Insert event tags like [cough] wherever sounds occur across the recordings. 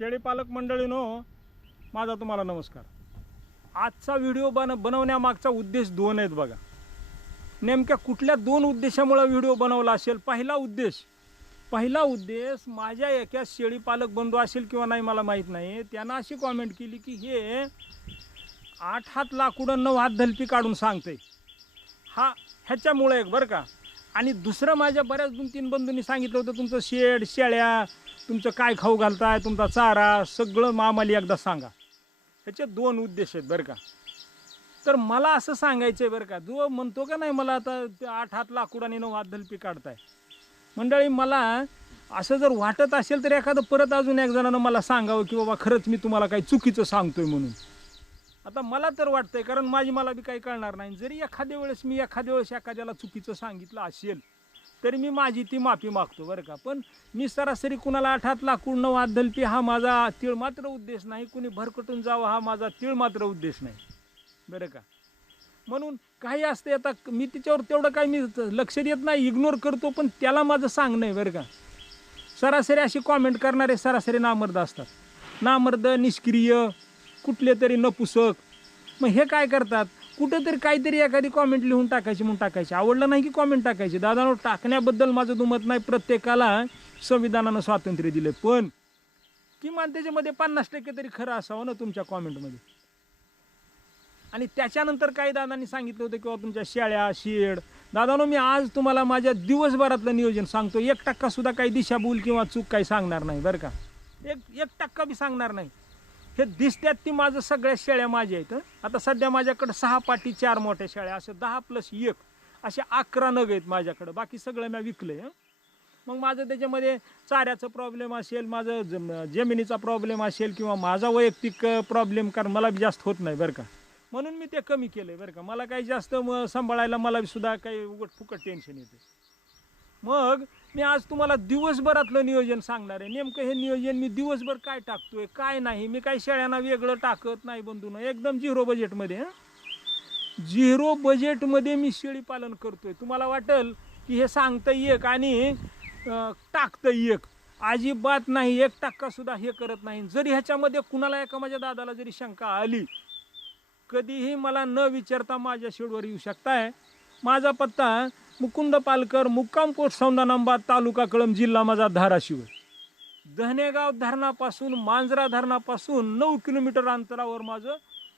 शेळीपालक मंडळीनो माझा तुम्हाला नमस्कार. आजचा व्हिडिओ बन बनवण्यामागचा उद्देश दोन आहेत बघा. नेमक्या कुठल्या दोन उद्देशामुळे व्हिडिओ बनवला असेल? पहिला उद्देश पहिला उद्देश माझ्या एका शेळीपालक बंधू असेल किंवा नाही मला माहीत नाही. त्यानं अशी कॉमेंट केली की हे आठ हात लाकूडं नऊ हात धलपी काढून सांगते हा ह्याच्यामुळे एक बरं का. आणि दुसरं माझ्या बऱ्याच दोन तीन बंधूंनी सांगितलं होतं तुमचं शेड शेळ्या तुमचं काय खाऊ घालताय तुमचा चारा सगळं मामाली एकदा सांगा. ह्याचे दोन उद्देश आहेत बरं का. तर मला असं सांगायचं आहे बरं का जो म्हणतो का नाही मला आता ते आठ हात लाकूड आणि नऊ हात धलपी काढताय. मंडळी मला असं जर वाटत असेल तर एखादं परत अजून एक जणानं मला सांगावं की बाबा खरंच मी तुम्हाला काही चुकीचं सांगतोय म्हणून. आता मला तर वाटतंय कारण माझी मला बी काही कळणार नाही. जरी एखाद्या वेळेस मी एखाद्या वेळेस एखाद्याला चुकीचं सांगितलं असेल तरी मी माझी ती माफी मागतो बरं का. पण मी सरासरी कुणाला आठ हात लाकूड न हात हा माझा तीळ मात्र उद्देश नाही. कुणी भरकटून जावं हा माझा तीळ मात्र उद्देश नाही. बरं का. म्हणून काही असते आता मी तिच्यावर तेवढं काही मी लक्ष देत नाही इग्नोर करतो पण त्याला माझं सांगणं आहे बरं का. सरासरी अशी कॉमेंट करणारे सरासरी नामर्द असतात. नामर्द निष्क्रिय कुठले तरी नपुसक. मग हे काय करतात? कुठंतरी काहीतरी एखादी कॉमेंट लिहून टाकायची म्हणून टाकायची. आवडलं नाही की कॉमेंट टाकायची. दादा टाकण्याबद्दल माझं दुमत नाही. प्रत्येकाला संविधानानं स्वातंत्र्य दिलं पण किमान त्याच्यामध्ये पन्नास टक्के तरी खरं असावं ना तुमच्या कॉमेंटमध्ये आणि त्याच्यानंतर काही दादांनी सांगितलं होतं किंवा तुमच्या शेळ्या शेड. दादानो मी आज तुम्हाला माझ्या दिवसभरातलं नियोजन सांगतो एक टक्का सुद्धा काही दिशाभूल किंवा चूक काही सांगणार नाही बरं का? एक एक टक्का बी सांगणार नाही. हे दिसत्यात ती माझं सगळ्या शेळ्या माझ्या आहेत आता सध्या माझ्याकडं सहा पाटी चार मोठ्या शेळ्या असं दहा प्लस एक असे अकरा नग आहेत माझ्याकडं. बाकी सगळं मी विकलं मग माझं त्याच्यामध्ये चाऱ्याचा प्रॉब्लेम असेल माझं जम- जमिनीचा प्रॉब्लेम असेल किंवा माझा वैयक्तिक प्रॉब्लेम कारण मला बी जास्त होत नाही बरं का. म्हणून मी ते कमी केलं आहे बरं का. मला काही जास्त मग सांभाळायला मला सुद्धा काही उगट फुकट टेन्शन येते मग मी आज तुम्हाला दिवसभरातलं नियोजन सांगणार आहे. नेमकं हे नियोजन मी दिवसभर काय टाकतोय काय नाही मी काही शेळ्यांना वेगळं टाकत नाही बंधून. एकदम झिरो बजेटमध्ये झिरो बजेटमध्ये मी शेळी पालन करतोय. तुम्हाला वाटेल की हे सांगतं एक आणि टाकतं एक. अजिबात नाही एक टक्का सुद्धा हे करत नाही. जरी ह्याच्यामध्ये कुणाला एका माझ्या दादाला जरी शंका आली कधीही मला न विचारता माझ्या शेडवर येऊ शकताय. माझा पत्ता मुकुंद पालकर मुक्काम पोस्ट सौंदानांबाद तालुका कळंब जिल्हा माझा धाराशिव. आहे. धनेगाव धरणापासून मांजरा धरणापासून नऊ किलोमीटर अंतरावर माझं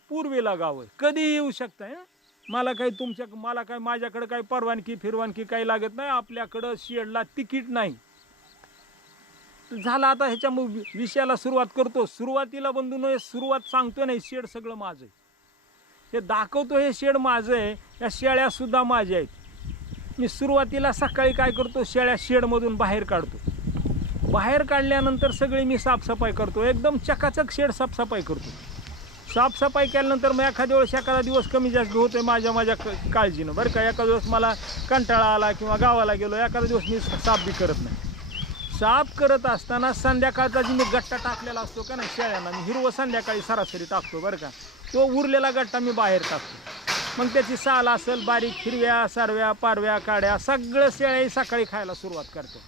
पूर्वेला गाव आहे. कधीही येऊ शकताय मला काही तुमच्या मला काय माझ्याकडे काही परवानगी फिरवानगी काही लागत नाही. आपल्याकडं शेडला तिकीट नाही. झालं आता ह्याच्या मग विषयाला सुरुवात करतो. सुरुवातीला बंधून हे सुरुवात सांगतो नाही शेड सगळं माझं आहे. हे दाखवतो हे शेड माझं आहे. या शेळ्यासुद्धा माझ्या आहेत. मी सुरुवातीला सकाळी काय करतो? शेळ्या शेडमधून बाहेर काढतो. बाहेर काढल्यानंतर सगळी मी साफसफाई करतो. एकदम चकाचक शेड साफसफाई करतो. साफसफाई केल्यानंतर मग एखाद्या वेळेस एखादा दिवस कमी जास्त होतो आहे माझ्या माझ्या क- काळजीनं. बरं का? एखादा दिवस मला कंटाळा आला किंवा गावाला गेलो एखादा दिवस मी साफ बी करत नाही. साफ करत असताना संध्याकाळचा जी मी गट्टा टाकलेला असतो का नाही शेळ्यांना मी हिरवं संध्याकाळी सरासरी टाकतो बरं का? तो उरलेला गट्टा मी बाहेर टाकतो. मग त्याची साल असेल बारीक हिरव्या सारव्या पारव्या काड्या सगळं शेळ्या सकाळी खायला सुरुवात करतो.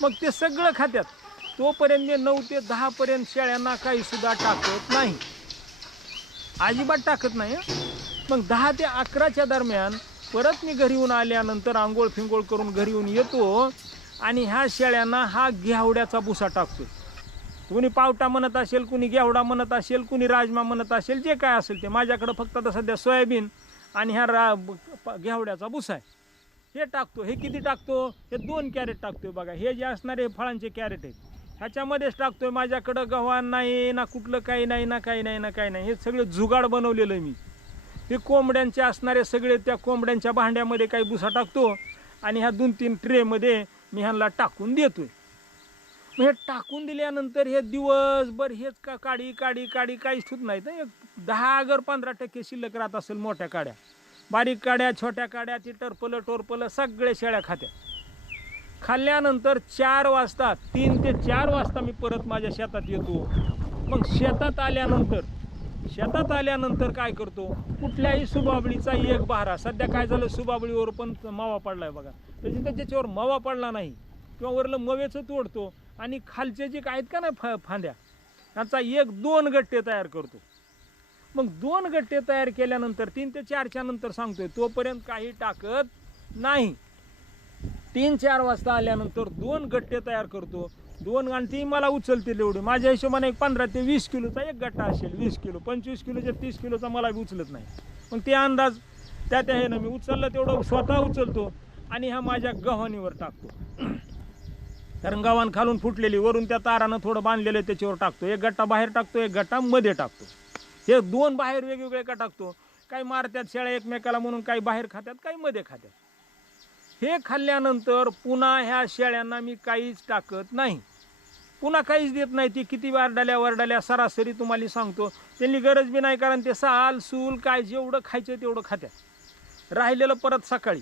मग ते सगळं खात्यात. तोपर्यंत मी नऊ ते दहापर्यंत शेळ्यांना काही सुद्धा टाकत नाही. अजिबात टाकत नाही मग दहा ते अकराच्या दरम्यान परत मी घरी येऊन आल्यानंतर आंघोळ फिंगोळ करून घरी येऊन येतो आणि ह्या शेळ्यांना हा घ्यावड्याचा भुसा टाकतो कुणी पावटा म्हणत असेल कुणी गेवडा म्हणत असेल कुणी राजमा म्हणत असेल जे काय असेल ते. माझ्याकडं फक्त आता सध्या सोयाबीन आणि ह्या रा प- घेवड्याचा भुसा आहे. हे टाकतो. हे किती टाकतो? हे दोन कॅरेट टाकतोय बघा. हे जे असणारे फळांचे कॅरेट आहेत. ह्याच्यामध्येच टाकतोय माझ्याकडं गव्हाण नाही ना कुठलं काही नाही ना काही नाही ना काही नाही. हे सगळं जुगाड बनवलेलं आहे मी. हे कोंबड्यांचे असणारे सगळे त्या कोंबड्यांच्या भांड्यामध्ये काही भुसा टाकतो आणि ह्या दोन तीन ट्रेमध्ये मी ह्यांना टाकून देतोय. हे टाकून दिल्यानंतर हे दिवसभर हेच का काढी काडी काढी काहीच होत नाही. तर एक दहा अगर पंधरा टक्के शिल्लक राहत असेल मोठ्या काड्या. बारीक काड्या छोट्या काड्या ती टरपलं टोरपलं सगळे शेळ्या खात्या. खाल्ल्यानंतर चार वाजता तीन ते चार वाजता मी परत माझ्या शेतात येतो. मग शेतात आल्यानंतर शेतात आल्यानंतर काय करतो? कुठल्याही सुबाबळीचा एक बहारा. सध्या काय झालं? सुबाबळीवर पण मावा पडला आहे बघा. त्याची त्याच्यावर मावा पडला नाही. किंवा वरलं मवेचं तोडतो. आणि खालचे जे आहेत का नाही फा फांद्या यांचा एक दोन गट्टे तयार करतो. मग दोन गट्टे तयार केल्यानंतर तीन ते चारच्या नंतर सांगतोय तोपर्यंत काही टाकत नाही. तीन चार वाजता आल्यानंतर दोन गट्टे तयार करतो. दोन आणि ती मला उचलतील एवढी. माझ्या हिशोबाने एक पंधरा ते वीस किलोचा एक गट्टा असेल वीस किलो. पंचवीस किलोच्या तीस किलोचा मला उचलत नाही. मग ते अंदाज त्या त्या ह्यानं मी उचललं तेवढं स्वतः उचलतो आणि ह्या माझ्या गव्हाणीवर टाकतो. कारण गव्हाण खालून फुटलेली वरून त्या तारानं थोडं बांधलेलं त्याच्यावर टाकतो. एक गट्टा बाहेर टाकतो एक गट्टा मध्ये टाकतो. हे दोन बाहेर वेगवेगळे का टाकतो? काही मारत्यात शेळ्या एकमेकाला म्हणून काही बाहेर खात्यात काही मध्ये खात्यात हे खाल्ल्यानंतर पुन्हा ह्या शेळ्यांना मी काहीच टाकत नाही. पुन्हा काहीच देत नाही. ती किती वरडाल्या वरडाल्या सरासरी तुम्हाला सांगतो त्यांनी गरज बी नाही कारण ते साल सूल काय जेवढं खायचं तेवढं खात्यात. राहिलेलं परत सकाळी.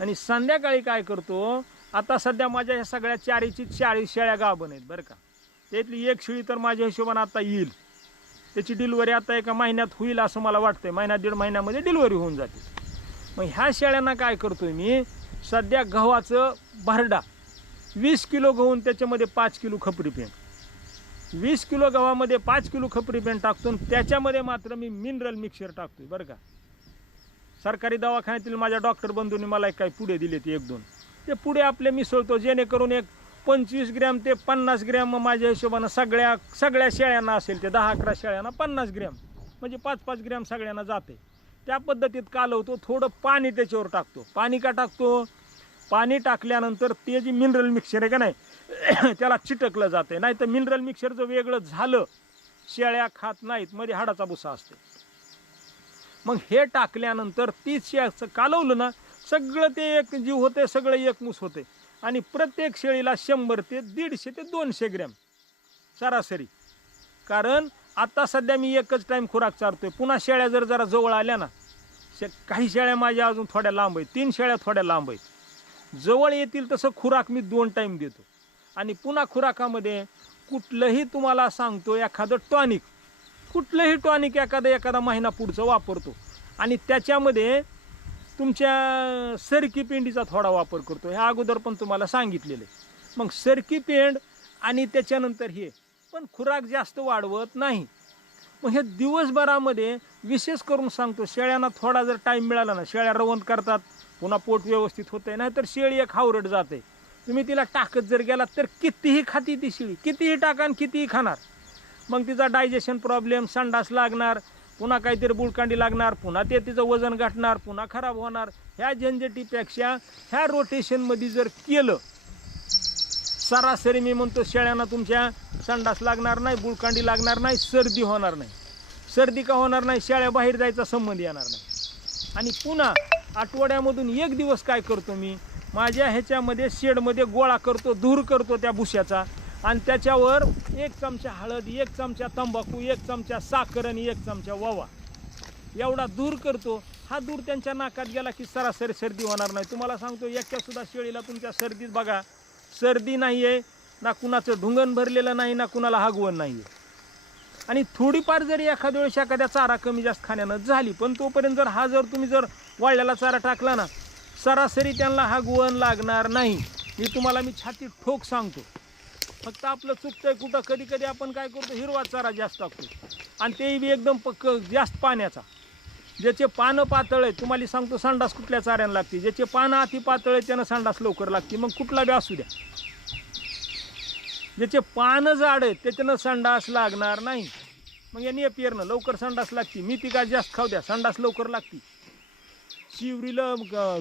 आणि संध्याकाळी काय करतो आता सध्या माझ्या ह्या सगळ्या चारीची चाळीस शेळ्या गाभण आहेत बरं का. त्यातली एक शेळी तर माझ्या हिशोबाने आता येईल. त्याची डिलिव्हरी आता एका महिन्यात होईल असं मला वाटतंय. महिना दीड महिन्यामध्ये डिलिव्हरी होऊन जाते मग ह्या शेळ्यांना काय करतो आहे मी सध्या गव्हाचं भरडा वीस किलो गहून त्याच्यामध्ये पाच किलो खपरी पेंट वीस किलो गव्हामध्ये पाच किलो खपरी पेंट टाकतो आणि त्याच्यामध्ये मात्र मी मिनरल मिक्सर आहे बरं का. सरकारी दवाखान्यातील माझ्या डॉक्टर बंधूंनी मला एक काही पुढे दिले ते एक दोन. ते पुढे आपले मिसळतो जेणेकरून एक पंचवीस ग्रॅम ते पन्नास ग्रॅम माझ्या हिशोबानं सगळ्या सगळ्या शेळ्यांना असेल ते दहा अकरा शेळ्यांना पन्नास ग्रॅम म्हणजे पाच पाच ग्रॅम सगळ्यांना जाते. त्या पद्धतीत कालवतो थोडं पाणी त्याच्यावर टाकतो. पाणी का टाकतो? पाणी टाकल्यानंतर ते जे मिनरल मिक्सर आहे का नाही [coughs] त्याला चिटकलं जाते. नाही तर मिनरल मिक्सर जर वेगळं झालं शेळ्या खात नाहीत मध्ये हाडाचा भुसा असते. मग हे टाकल्यानंतर तीच शेळ्याचं कालवलं ना सगळं ते एक जीव होते सगळं एकमूस होते. आणि प्रत्येक शेळीला शंभर ते दीडशे ते दोनशे ग्रॅम. सरासरी. कारण आता सध्या मी एकच टाईम खुराक चारतोय. पुन्हा शेळ्या जर जरा जवळ आल्या ना शे काही शेळ्या माझ्या अजून थोड्या लांब आहेत. तीन शेळ्या थोड्या लांब आहेत. जवळ येतील तसं खुराक मी दोन टाईम देतो. आणि पुन्हा खुराकामध्ये कुठलंही तुम्हाला सांगतो एखादं टॉनिक कुठलंही टॉनिक एखादा एखादा महिना पुढचं वापरतो. आणि त्याच्यामध्ये तुमच्या सरकी पेंडीचा थोडा वापर करतो. ह्या अगोदर पण तुम्हाला सांगितलेलं आहे. मग सरकी पेंड आणि त्याच्यानंतर हे पण खुराक जास्त वाढवत नाही. मग हे दिवसभरामध्ये विशेष करून सांगतो शेळ्यांना थोडा जर टाईम मिळाला ना शेळ्या रवंत करतात पुन्हा पोट व्यवस्थित होतंय नाही तर शेळी एक हावरट जाते तुम्ही तिला टाकत जर गेलात तर कितीही खाती ती शेळी कितीही टाका आणि कितीही खाणार. मग तिचा डायजेशन प्रॉब्लेम संडास लागणार पुन्हा काहीतरी बुळकांडी लागणार पुन्हा ते तिचं वजन गाठणार पुन्हा खराब होणार. ह्या झंझटीपेक्षा ह्या रोटेशनमध्ये जर केलं सरासरी मी म्हणतो शेळ्यांना तुमच्या संडास लागणार नाही बुळकांडी लागणार नाही सर्दी होणार नाही. सर्दी का होणार नाही शेळ्या बाहेर जायचा संबंध येणार नाही. आणि पुन्हा आठवड्यामधून एक दिवस काय करतो मी? माझ्या ह्याच्यामध्ये शेडमध्ये गोळा करतो धूर करतो त्या भुश्याचा. आणि त्याच्यावर एक चमचा हळद एक चमचा तंबाखू एक चमचा साखर आणि एक चमचा ववा एवढा दूर करतो. हा दूर त्यांच्या नाकात गेला की सरासरी सर्दी होणार नाही. तुम्हाला सांगतो एका सुद्धा शेळीला तुमच्या सर्दीत बघा सर्दी नाही आहे ना कुणाचं ढुंगण भरलेलं नाही ना कुणाला हागवण नाही आहे आणि थोडीफार जरी एखाद्या वेळेस एखाद्या चारा कमी जास्त खाण्यानं झाली पण तोपर्यंत जर हा जर तुम्ही जर वाळलेला चारा टाकला ना सरासरी त्यांना हागवण लागणार नाही. हे तुम्हाला मी छाती ठोक सांगतो. फक्त आपलं चुकतंय कुठं कधी कधी आपण काय करतो हिरवा चारा जास्त टाकतो. आणि तेही बी एकदम पक्क जास्त पाण्याचा. ज्याचे पानं पातळ आहे तुम्हाला सांगतो संडास कुठल्या चाऱ्यानं लागते. ज्याचे पानं अति पातळ आहे त्यानं संडास लवकर लागते. मग कुठला बी असू द्या. ज्याचे पानं जाड आहेत त्याच्यानं संडास लागणार नाही. मग या पेरणं. लवकर संडास लागते. मी ती काय जास्त खाऊ द्या. संडास लवकर लागते. शिवरीला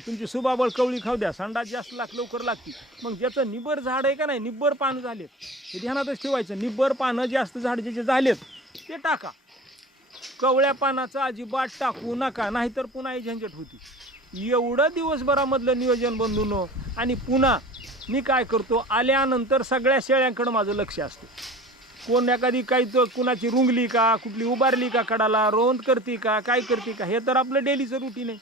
तुमची सुबाबळ कवळी खाऊ द्या. संडास जास्त लाख लवकर लागते मग ज्याचं निब्बर झाड आहे का नाही निब्बर पानं झालेत. हे ध्यानातच ठेवायचं. निब्बर पानं जास्त झाड ज्याचे झालेत ते टाका. कवळ्या पानाचा अजिबात टाकू नका. नाहीतर पुन्हा ही झंझट होती. एवढं दिवसभरामधलं नियोजन बंधून आणि पुन्हा मी काय करतो आल्यानंतर सगळ्या शेळ्यांकडं माझं लक्ष असतं. कोण एखादी काही तर कुणाची रुंगली का कुठली उभारली का कडाला रोंद करते का काय करते का हे तर आपलं डेलीचं रुटीन आहे.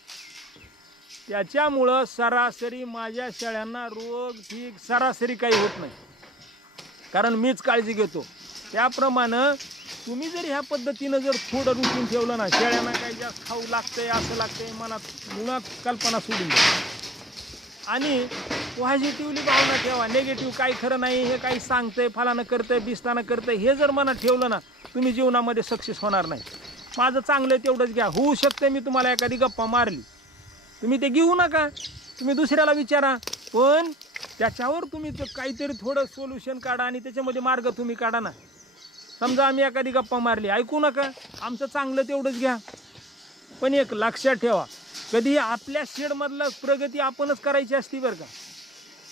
त्याच्यामुळं सरासरी माझ्या शेळ्यांना रोग ठीक सरासरी काही होत नाही. कारण मीच काळजी घेतो. त्याप्रमाणे तुम्ही जर ह्या पद्धतीनं जर थोडं रुटीन ठेवलं ना शेळ्यांना काही जास्त खाऊ लागतंय असं लागतंय मनात मुळात कल्पना सोडून द्या. आणि पॉझिटिव्हली भावना ठेवा. नेगेटिव्ह काही खरं नाही हे काही सांगतंय फलानं करतंय बिस्तानं करतंय हे जर मनात ठेवलं ना तुम्ही जीवनामध्ये सक्सेस होणार नाही. माझं चांगलं तेवढंच घ्या. होऊ शकतं मी तुम्हाला एखादी गप्पा मारली. तुम्ही ते घेऊ नका. तुम्ही दुसऱ्याला विचारा. पण त्याच्यावर तुम्ही काहीतरी थोडं सोल्युशन काढा आणि त्याच्यामध्ये मार्ग तुम्ही काढा ना. समजा आम्ही एखादी गप्पा मारली. ऐकू नका. आमचं चांगलं तेवढंच घ्या. पण एक लक्षात ठेवा. कधी आपल्या शेडमधलं प्रगती आपणच करायची असती बरं का.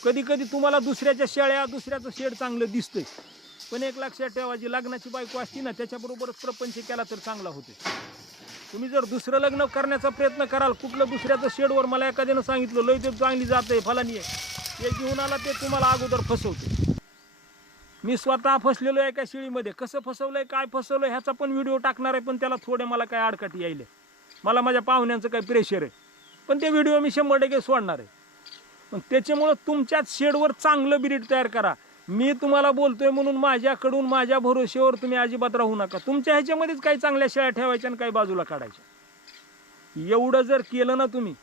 कधी कधी तुम्हाला दुसऱ्याच्या शेळ्या दुसऱ्याचं शेड चांगलं दिसतंय. पण एक लक्षात ठेवा जी लग्नाची बायको असती ना त्याच्याबरोबरच प्रपंच केला तर चांगला होते तुम्ही जर दुसरं लग्न करण्याचा प्रयत्न कराल कुठलं दुसऱ्याचं शेडवर मला एखाद्यानं सांगितलं लय ते चांगली जात आहे फलानी आहे ते घेऊन आला ते तुम्हाला अगोदर फसवते. मी स्वतः फसलेलो आहे एका शेळीमध्ये. कसं फसवलंय काय फसवलं ह्याचा पण व्हिडिओ टाकणार आहे पण त्याला थोडे मला काय अडकाटी यायले. मला माझ्या पाहुण्यांचं काही प्रेशर आहे. पण ते व्हिडिओ मी शंभर टक्के सोडणार आहे. पण त्याच्यामुळं तुमच्याच शेडवर चांगलं बिरीड तयार करा. मी तुम्हाला बोलतोय म्हणून माझ्याकडून माझ्या भरोश्यावर तुम्ही अजिबात राहू नका. तुमच्या ह्याच्यामध्येच काही चांगल्या शेळ्या ठेवायच्या आणि काही बाजूला काढायच्या. एवढं जर केलं ना तुम्ही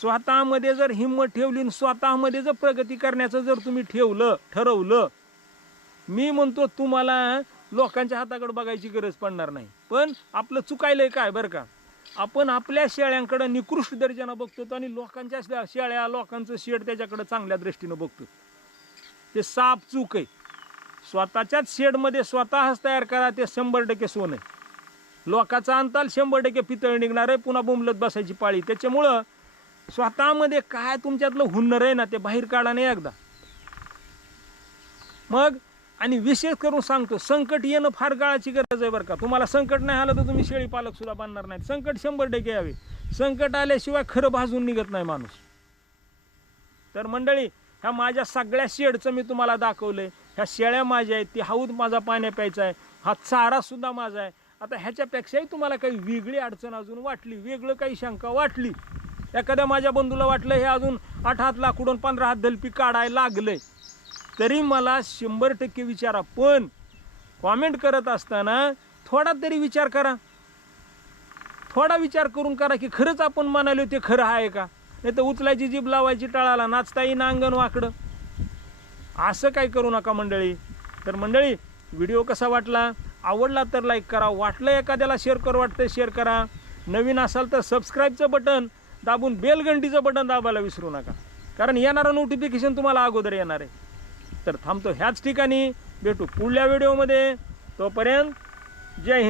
स्वतःमध्ये जर हिंमत ठेवली आणि स्वतःमध्ये जर प्रगती करण्याचं जर तुम्ही ठेवलं ठरवलं मी म्हणतो तुम्हाला लोकांच्या हाताकडे बघायची गरज पडणार नाही. पण आपलं चुकायलंय काय बरं का? आपण आपल्या शेळ्यांकडं निकृष्ट दर्जानं बघतो आणि लोकांच्या शेळ्या लोकांचं शेड त्याच्याकडं चांगल्या दृष्टीनं बघतो ते साप चूक आहे. स्वतःच्याच शेडमध्ये स्वतःच तयार करा ते शंभर टक्के सोनं आहे. लोकाचा अंताल शंभर टक्के पितळ निघणार आहे पुन्हा बोंबलत बसायची पाळी त्याच्यामुळं स्वतःमध्ये काय तुमच्यातलं हुन्नर आहे ना ते बाहेर काढा नाही एकदा. मग आणि विशेष करून सांगतो संकट येणं फार काळाची गरज आहे बरं का. तुम्हाला संकट नाही आलं तर तुम्ही शेळी पालक सुद्धा बांधणार नाही संकट शंभर टक्के यावे. संकट आल्याशिवाय खरं भाजून निघत नाही माणूस. तर मंडळी ह्या माझ्या सगळ्या शेडचं मी तुम्हाला दाखवलं आहे ह्या शेळ्या माझ्या आहेत ती हौद माझा पाण्या प्यायचा आहे हा चारासुद्धा माझा आहे. आता ह्याच्यापेक्षाही तुम्हाला काही वेगळी अडचण अजून वाटली वेगळं काही शंका वाटली. एखाद्या माझ्या बंधूला वाटलं हे अजून आठ हात लाकडून पंधरा हात दलपी काढायला लागलं तरी मला शंभर टक्के विचारा पण कॉमेंट करत असताना थोडा तरी विचार करा. थोडा विचार करून करा की खरंच आपण म्हणालो ते खरं आहे का? नाही तर उचलायची जीभ लावायची टाळाला नाचता येईन अंगण वाकडं. असं काय करू नका मंडळी. तर मंडळी व्हिडिओ कसा वाटला? आवडला तर लाईक करा. वाटलं एखाद्याला शेअर करू वाटतं शेअर करा. नवीन असाल तर सबस्क्राईबचं बटन दाबून बेलघंटीचं बटन दाबायला विसरू नका. कारण येणारं नोटिफिकेशन तुम्हाला अगोदर येणार आहे. तर थांबतो ह्याच ठिकाणी. भेटू पुढल्या व्हिडिओमध्ये तोपर्यंत जय हिंद.